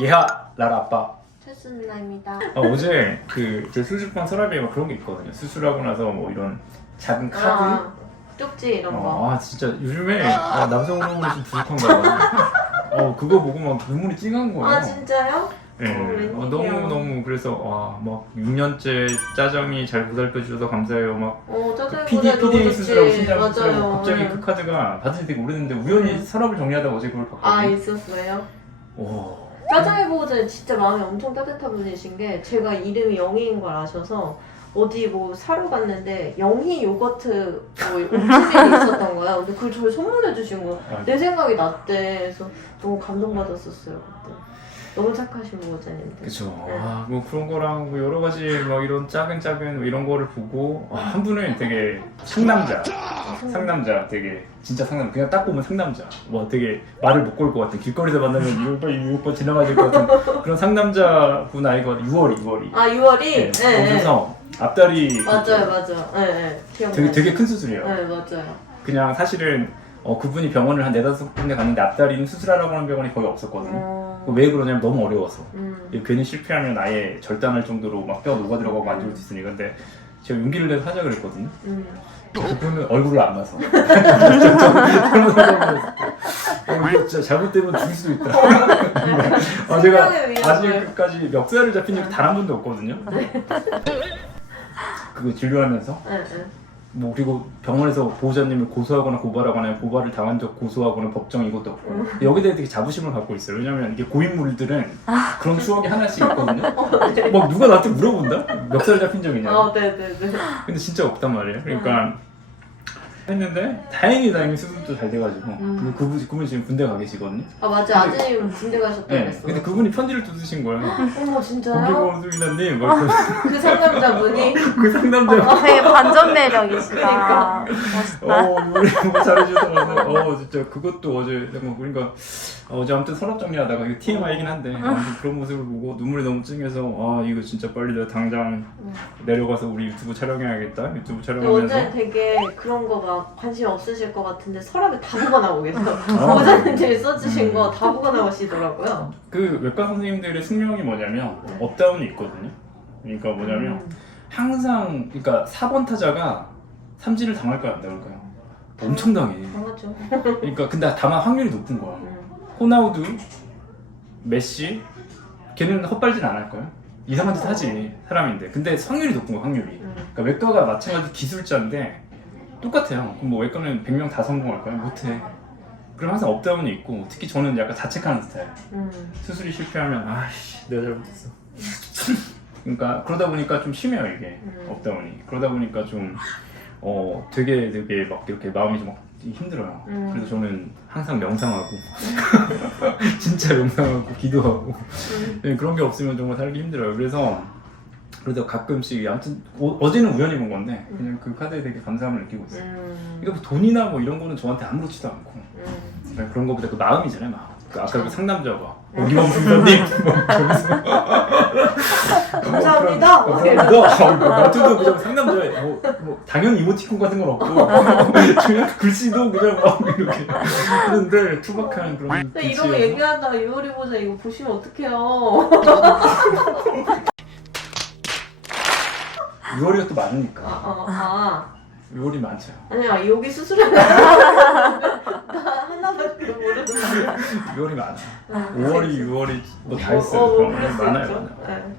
예하 라라 아빠 최순나입니다. 아, 어제 그제 수술방 서랍에 막 그런 게 있거든요 수술하고 나서 뭐 이런 작은 카드 아, 쪽지 이런 거. 어, 아 진짜 요즘에 아, 남성 호르몬이 좀 부족한가 봐. 어 그거 보고 막 눈물이 찡한 거예요. 아 진짜요? 예. 어, 어. 너무 너무 그래서 와막 6년째 짜정이 잘 보살펴 주셔서 감사해요. 막어 PD 너무 PD 수술하고. 신장 수술하고 맞아요. 갑자기 네. 그 카드가 받은 지 되게 오래됐는데 우연히 음. 서랍을 정리하다 가 어제 그걸 아 봤거든요. 있었어요. 와. 짜장의 보호자는 진짜 마음이 엄청 따뜻한 분이신 게 제가 이름이 영희인 걸 아셔서 어디 뭐 사러 갔는데 영희 요거트 뭐 오트밀이 있었던 거야. 근데 그걸 저를 선물해 주신 거야. 아, 내 생각이 났대. 그래서 너무 감동받았었어요 그때. 너무 착하신 보호자님들. 그쵸. 네. 아, 뭐 그런 거랑 뭐 여러 가지 막 이런 작은 작은 뭐 이런 거를 보고 아, 한 분은 되게 상남자, 상남자 되게 진짜 상남 그냥 딱 보면 상남자. 뭐 되게 말을 못 걸 것 같은 길거리에서 만나면 이 오빠 이 오빠 지나가질 것 같은 그런 상남자 분 아이가 6월이 6월이. 아 6월이? 네. 네. 거기서 앞다리 맞아요 맞아요. 네, 네. 기억나요. 되게 되게 큰 수술이에요. 네 맞아요. 그냥 사실은 어, 그분이 병원을 한 네다섯 군데 갔는데 앞다리는 수술하라고 하는 병원이 거의 없었거든요. 어... 왜 그러냐면 너무 어려워서. 음. 괜히 실패하면 아예 절단할 정도로 막 뼈 녹아 들어가고 안 좋을 수 있으니까 근데 제가 용기를 내서 하자 그랬거든요. 음. 그분은 얼굴을 안 봐서. 어, 진짜 잘못되면 죽을 수도 있다. 아, 제가. 아직까지 멱살을 잡힌 적이 단 한 번도 없거든요. 그거 진료하면서 네, 네. 뭐 그리고 병원에서 보호자님을 고소하거나 고발하거나 고발을 당한 적 고소하거나 법정 이것도 없고 음. 여기에 대해 되게 자부심을 갖고 있어요. 왜냐면 이게 고인물들은 그런 추억이 하나씩 있거든요. 네. 막 누가 나한테 물어본다? 멱살 잡힌 적 있냐? 아 네네네. 근데 진짜 없단 말이에요. 그러니까 했는데 다행히 다행히 수술도 잘 돼가지고 음. 그리고 그분 그분 지금 군대 가 계시거든요. 아 맞아 아드님 군대 가셨다고 네. 했어. 근데 그분이 편지를 또 쓰신 거예요. 어머 진짜요? 수비단님, 막 그 상담자분이 그, 그 상담자. 어, 되게 반전 매력이시다. 그러니까. 멋있다. 어, 우리 뭐 잘해주셔서 어, 진짜 그것도 어제 내가 그러니까 어제 아무튼 서랍 정리하다가 이거 TMI이긴 한데 아무튼 그런 모습을 보고 눈물이 너무 찡해서 아 이거 진짜 빨리 내가 당장 내려가서 우리 유튜브 촬영해야겠다. 유튜브 근데 촬영하면서 원장님 되게 그런 거막 관심 없으실 것 같은데 서랍에 다 보관하고 계세요. 아. 보호자님들이 써주신 음. 거다 보관하시더라고요. 그 외과 선생님들의 숙명이 뭐냐면 업다운이 있거든요. 그러니까 뭐냐면 음. 항상 그러니까 4번 타자가 삼진을 당할까요 안 당할까요? 엄청 당해. 강하죠. 그러니까 근데 다만 확률이 높은 거야. 음. 호나우두, 메시, 걔는 헛발질 안 할 거야. 이상한 짓 하지 사람인데. 근데 확률이 높은 거야 확률이. 음. 그러니까 외과가 마찬가지 기술자인데 똑같아요. 그럼 뭐 외과는 100명 다 성공할 거야? 못해. 그럼 항상 업다운이 있고 특히 저는 약간 자책하는 스타일. 음. 수술이 실패하면 아씨 내가 잘못했어. 그러니까 그러다 보니까 좀 심해요 이게 음. 업다운이. 그러다 보니까 좀 어 되게 되게 막 이렇게 마음이 좀 막 힘들어요. 음. 그래서 저는 항상 명상하고 진짜 명상하고 기도하고 음. 네, 그런 게 없으면 정말 살기 힘들어요. 그래서 그래서 가끔씩 아무튼 어, 제는 우연히 본 건데 그냥 그 카드에 되게 감사함을 느끼고 있어요. 음. 이거 뭐 돈이나 뭐 이런 거는 저한테 아무렇지도 않고 음. 그냥 그런 거보다 그 마음이잖아요, 마음. 그 아까 그 상남자가 오기범 순서님 저기서 감사합니다. 뭐 그런- 감사합니다. 나도 그냥 상남자 뭐, 뭐 당연히 이모티콘 같은 건 없고 그냥 글씨도 그냥 막 이렇게 하는데 투박한 그런 근데 이런 거 글씨여서. 얘기하다가 유월이 보자 이거 보시면 어떡해요. 6월이가 또 많으니까 아, 아, 아. 6월이 많죠. 아니야 여기 수술하는 나 하나밖에 모르는데 6월이 많아. 5월이 6월이 뭐 다 있어요. 어, 어, 그런 거 많아요. 많아요. 네.